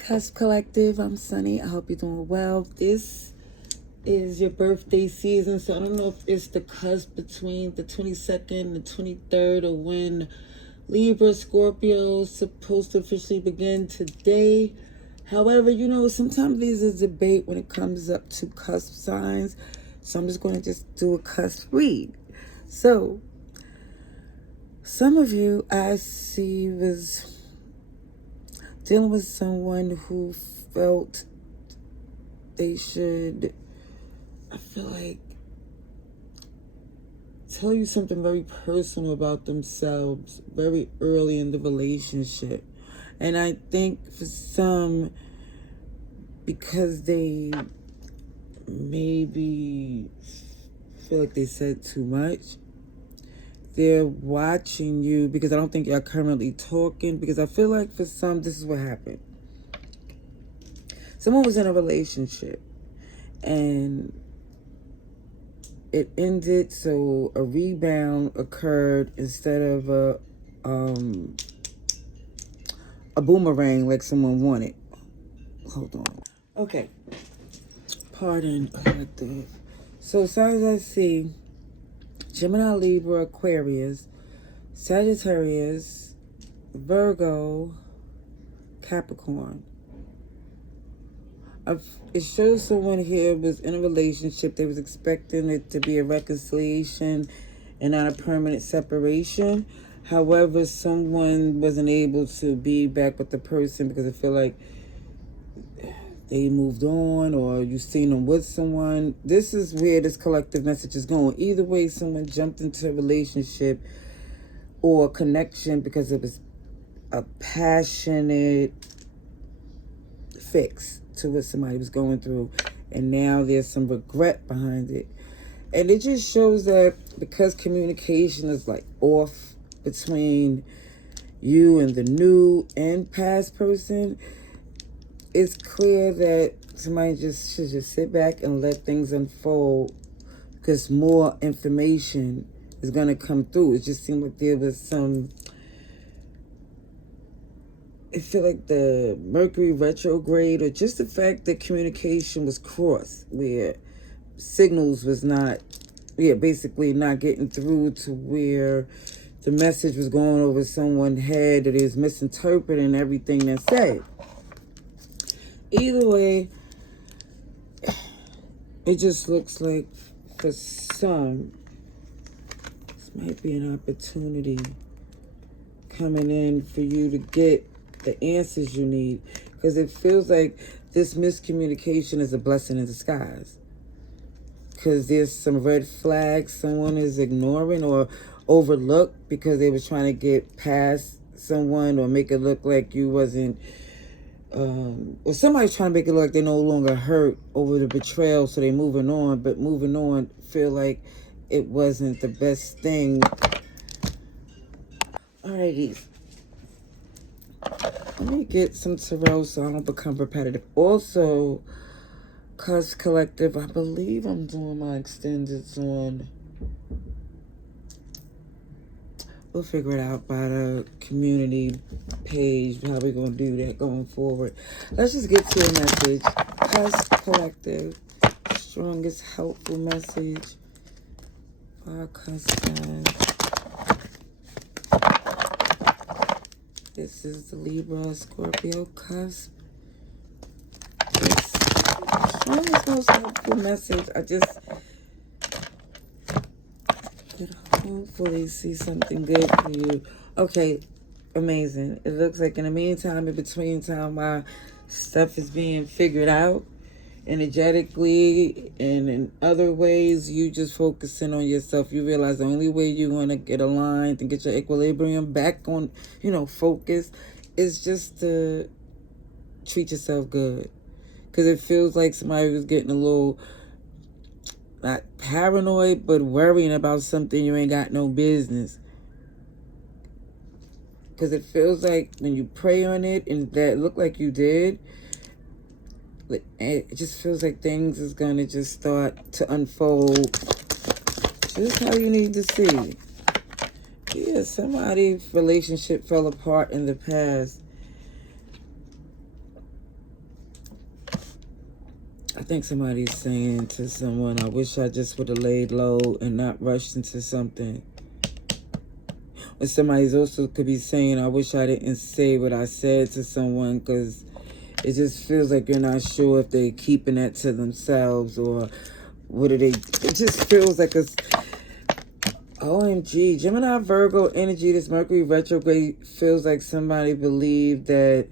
CUSP Collective. I'm Sunny. I hope you're doing well. This is your birthday season, so I don't know if it's the cusp between the 22nd and the 23rd or when Libra, Scorpio is supposed to officially begin today. However, sometimes there's a debate when it comes up to cusp signs, so I'm just going to just do a cusp read. So, some of you I see was dealing with someone who felt they should, I feel like, tell you something very personal about themselves very early in the relationship. And I think for some, because they maybe feel like they said too much, they're watching you, because I don't think you're currently talking, because I feel like for some, this is what happened. Someone was in a relationship and it ended, so a rebound occurred instead of a boomerang like someone wanted. Hold on. Okay. Pardon, collective. So signs I see: Gemini, Libra, Aquarius, Sagittarius, Virgo, Capricorn. It shows someone here was in a relationship. They was expecting it to be a reconciliation and not a permanent separation. However, someone wasn't able to be back with the person because I feel like they moved on, or you've seen them with someone. This is where this collective message is going. Either way, someone jumped into a relationship or a connection because it was a passionate fix to what somebody was going through, and now there's some regret behind it. And it just shows that because communication is like off between you and the new and past person, it's clear that somebody just should just sit back and let things unfold, because more information is going to come through. It just seemed like there was some, I feel like the Mercury retrograde, or just the fact that communication was crossed, where signals was not, basically not getting through to where the message was going over someone's head, that is misinterpreting everything that's said. Either way, it just looks like for some, this might be an opportunity coming in for you to get the answers you need, because it feels like this miscommunication is a blessing in disguise, because there's some red flags someone is ignoring or overlooked because they were trying to get past someone or make it look like you wasn't, or somebody's trying to make it look like they're no longer hurt over the betrayal, so they're moving on, but moving on feel like it wasn't the best thing. Alrighty. Let me get some tarot so I don't become repetitive. Also, CUSP Collective, I believe I'm doing my extendeds on. We'll figure it out by the community page, how we're going to do that going forward. Let's just get to a message. CUSP Collective, strongest helpful message for our customers. This is the Libra, Scorpio cusp. Strongest, most helpful message. I just could hopefully see something good for you. Okay, amazing. It looks like in the meantime, in between time, while stuff is being figured out energetically and in other ways, you just focusing on yourself. You realize the only way you're going to get aligned and get your equilibrium back on, focus, is just to treat yourself good. Because it feels like somebody was getting a little, not paranoid, but worrying about something you ain't got no business. Because it feels like when you pray on it, and that looked like you did, it just feels like things is going to just start to unfold just how you need to see. Yeah, somebody's relationship fell apart in the past. think somebody's saying to someone, I wish I just would have laid low and not rushed into something. Or somebody's also could be saying, I wish I didn't say what I said to someone, because it just feels like you're not sure if they're keeping that to themselves or what are they. It just feels like a OMG. Gemini Virgo energy, this Mercury retrograde feels like somebody believed that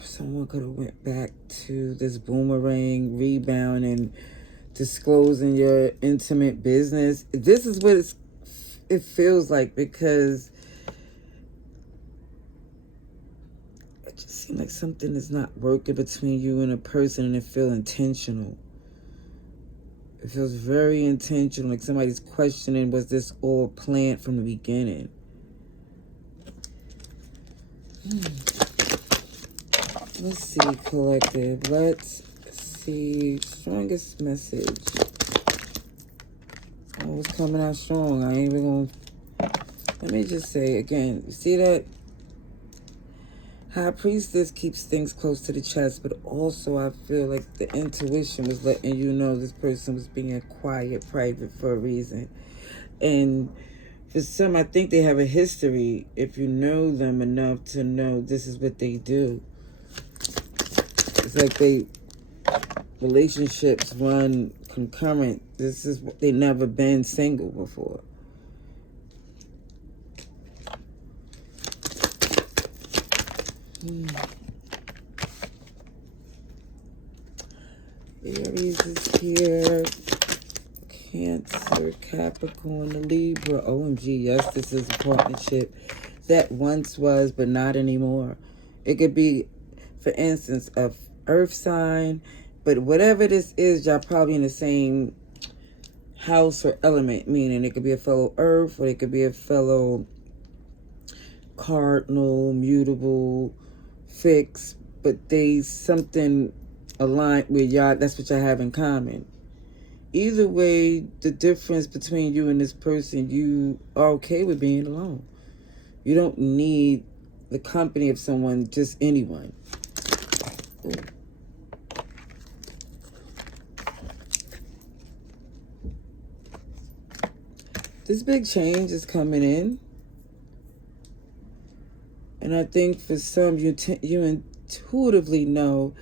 someone could have went back to this boomerang rebound and disclosing your intimate business. This is what it feels like, because it just seems like something is not working between you and a person, and it feels intentional. It feels very intentional, like somebody's questioning, was this all planned from the beginning? Let's see, collective. Let's see. Strongest message. Oh, it's coming out strong. I ain't even gonna... Let me just say again. You see that? High Priestess keeps things close to the chest, but also I feel like the intuition was letting you know this person was being quiet, private for a reason. And for some, I think they have a history, if you know them enough to know this is what they do. It's like relationships run concurrent. This is what they never been single before. Aries is here. Cancer, Capricorn, Libra. OMG, yes, this is a partnership that once was, but not anymore. It could be, for instance, a earth sign, but whatever this is, y'all probably in the same house or element, meaning it could be a fellow earth, or it could be a fellow cardinal, mutable, fixed, but they something aligned with y'all. That's what y'all have in common. Either way, the difference between you and this person, you are okay with being alone. You don't need the company of someone, just anyone. Ooh. This big change is coming in. And I think for some, you intuitively know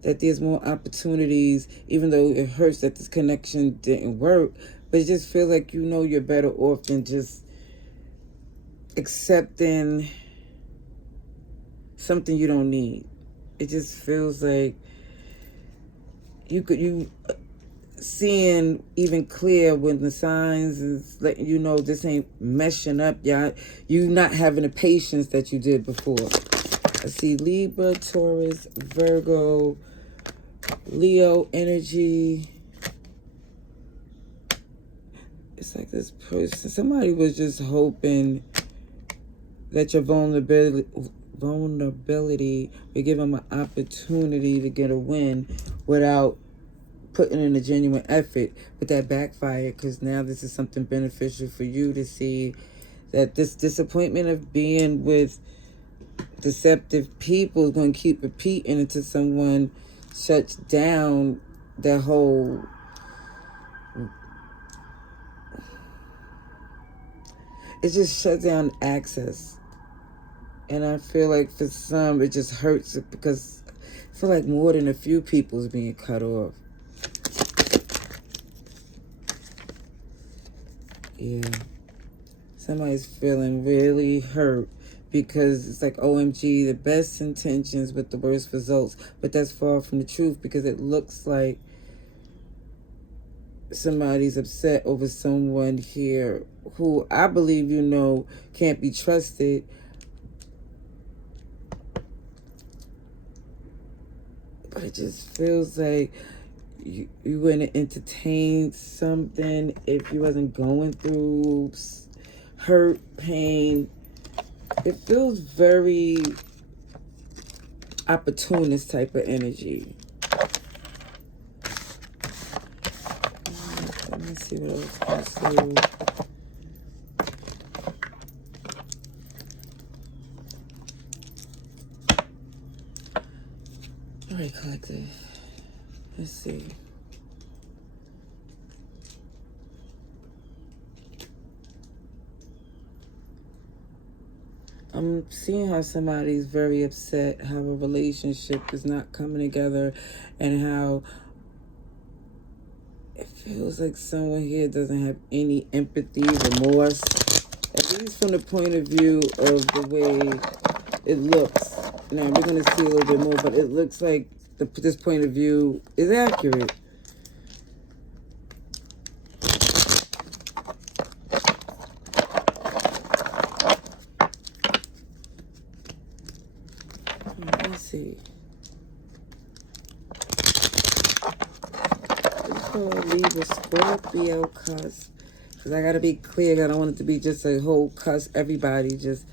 that there's more opportunities, even though it hurts that this connection didn't work. But it just feels like you know you're better off than just accepting something you don't need. It just feels like you seeing even clear when the signs is letting you know this ain't meshing up, y'all. You not having the patience that you did before. I see Libra, Taurus, Virgo, Leo energy. It's like this person, somebody was just hoping that your vulnerability would give them an opportunity to get a win without putting in a genuine effort, but that backfired, because now this is something beneficial for you to see that this disappointment of being with deceptive people is going to keep repeating until someone shuts down that whole... It just shuts down access. And I feel like for some, it just hurts because I feel like more than a few people is being cut off. Yeah. Somebody's feeling really hurt because it's like, OMG, the best intentions with the worst results. But that's far from the truth, because it looks like somebody's upset over someone here who I believe you know can't be trusted. But it just feels like you wouldn't entertain something if you wasn't going through hurt, pain. It feels very opportunist type of energy. Let me see what else I see. All right, collective. Let's see. I'm seeing how somebody's very upset, how a relationship is not coming together, and how it feels like someone here doesn't have any empathy, remorse, at least from the point of view of the way it looks. Now, we're going to see a little bit more, but it looks like this point of view is accurate. Let's see. Libra, Scorpio, CUSP. Because I got to be clear. I don't want it to be just a whole CUSP, everybody just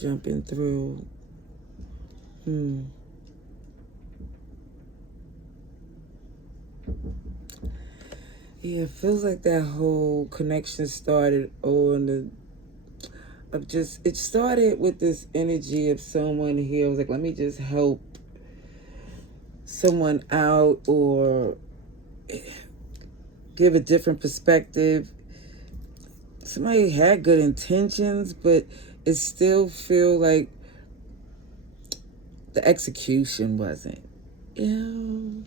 jumping through. Yeah, it feels like that whole connection started on it started with this energy of someone here. I was like, let me just help someone out or give a different perspective. Somebody had good intentions, but it still feel like the execution wasn't. Yeah.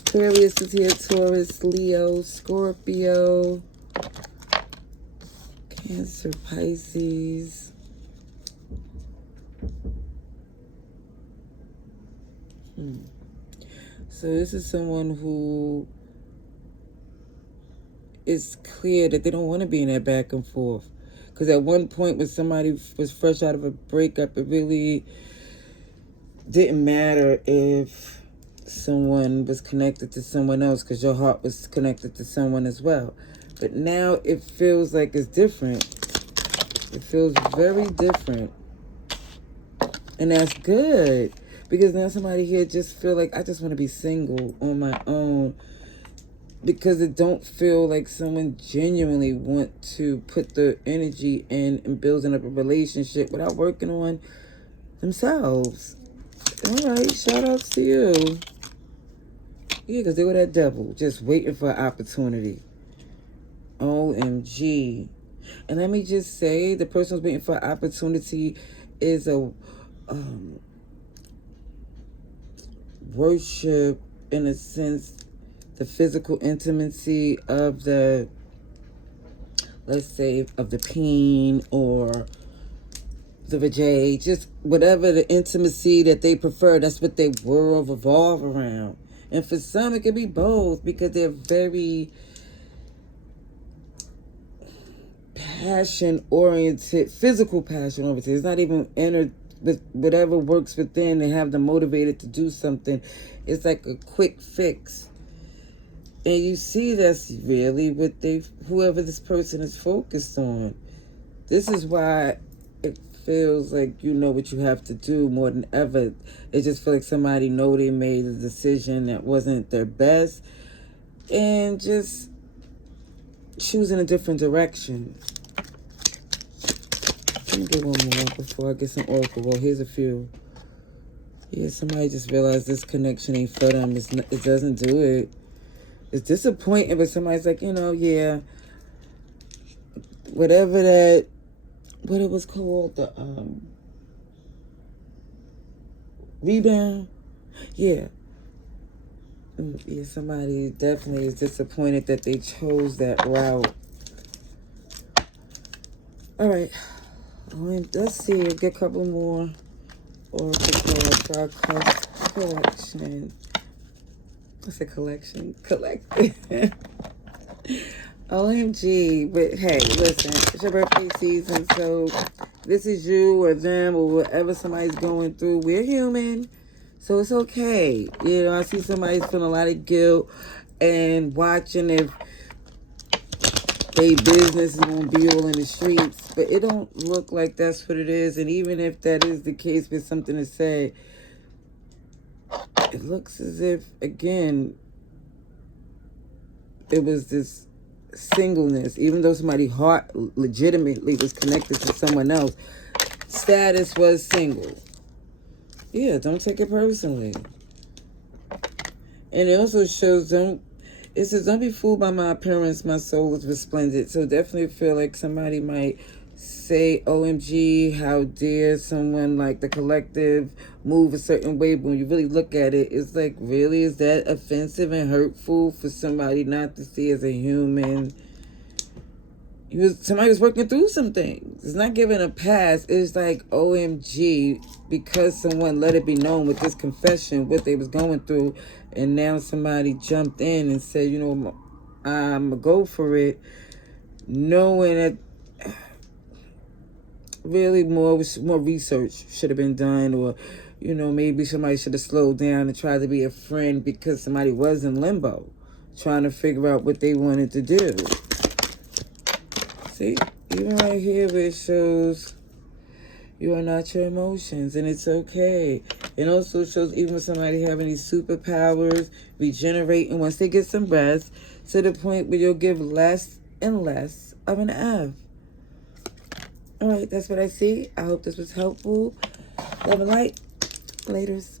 Aquarius is here, Taurus, Leo, Scorpio, Cancer, Pisces. So this is someone who is clear that they don't want to be in that back and forth. Because at one point when somebody was fresh out of a breakup, it really didn't matter if someone was connected to someone else because your heart was connected to someone as well. But now it feels like it's different. It feels very different. And that's good. Because now somebody here just feel like, I just want to be single on my own. Because it don't feel like someone genuinely want to put the energy in building up a relationship without working on themselves. All right, shout outs to you. Yeah, because they were that devil, just waiting for an opportunity. OMG. And let me just say, the person who's waiting for an opportunity is a worship, in a sense, the physical intimacy of the, let's say, of the peen or the vajay, just whatever the intimacy that they prefer, that's what their world revolve around. And for some, it could be both because they're very passion-oriented, physical passion-oriented. It's not even inner, with whatever works within, they have them motivated to do something. It's like a quick fix. And you see that's really what whoever this person is focused on. This is why it feels like you know what you have to do more than ever. It just feels like somebody know they made a decision that wasn't their best and just choosing a different direction. Let me get one more before I get some oracle. Well, here's a few. Yeah, somebody just realized this connection ain't for them. It doesn't do it. It's disappointing, but somebody's like, yeah, whatever that, what it was called, the rebound. Yeah. Yeah, somebody definitely is disappointed that they chose that route. All right. Let's see. We'll get a couple more oracle cards for our collection. What's a collection? Collective. OMG. But hey, listen, it's your birthday season, so this is you or them or whatever somebody's going through. We're human, so it's okay. I see somebody's feeling a lot of guilt and watching if their business is going to be all in the streets, but it don't look like that's what it is. And even if that is the case with something to say, it looks as if, again, it was this singleness. Even though somebody's heart legitimately was connected to someone else, status was single. Yeah, don't take it personally. And it also shows it says, don't be fooled by my appearance, my soul is resplendent. So definitely feel like somebody might say, OMG, how dare someone like the collective move a certain way. But when you really look at it, it's like, really, is that offensive and hurtful for somebody not to see as a human? Somebody was working through some things. It's not giving a pass. It's like, OMG, because someone let it be known with this confession what they was going through, and now somebody jumped in and said, you know, I'm gonna go for it, knowing that really more research should have been done, or, you know, maybe somebody should have slowed down and tried to be a friend, because somebody was in limbo trying to figure out what they wanted to do. See, even right here where it shows you are not your emotions, and it's okay. It also shows even with somebody having these superpowers, regenerating once they get some rest, to the point where you'll give less and less of an F. All right, that's what I see. I hope this was helpful. Love and light. Laters.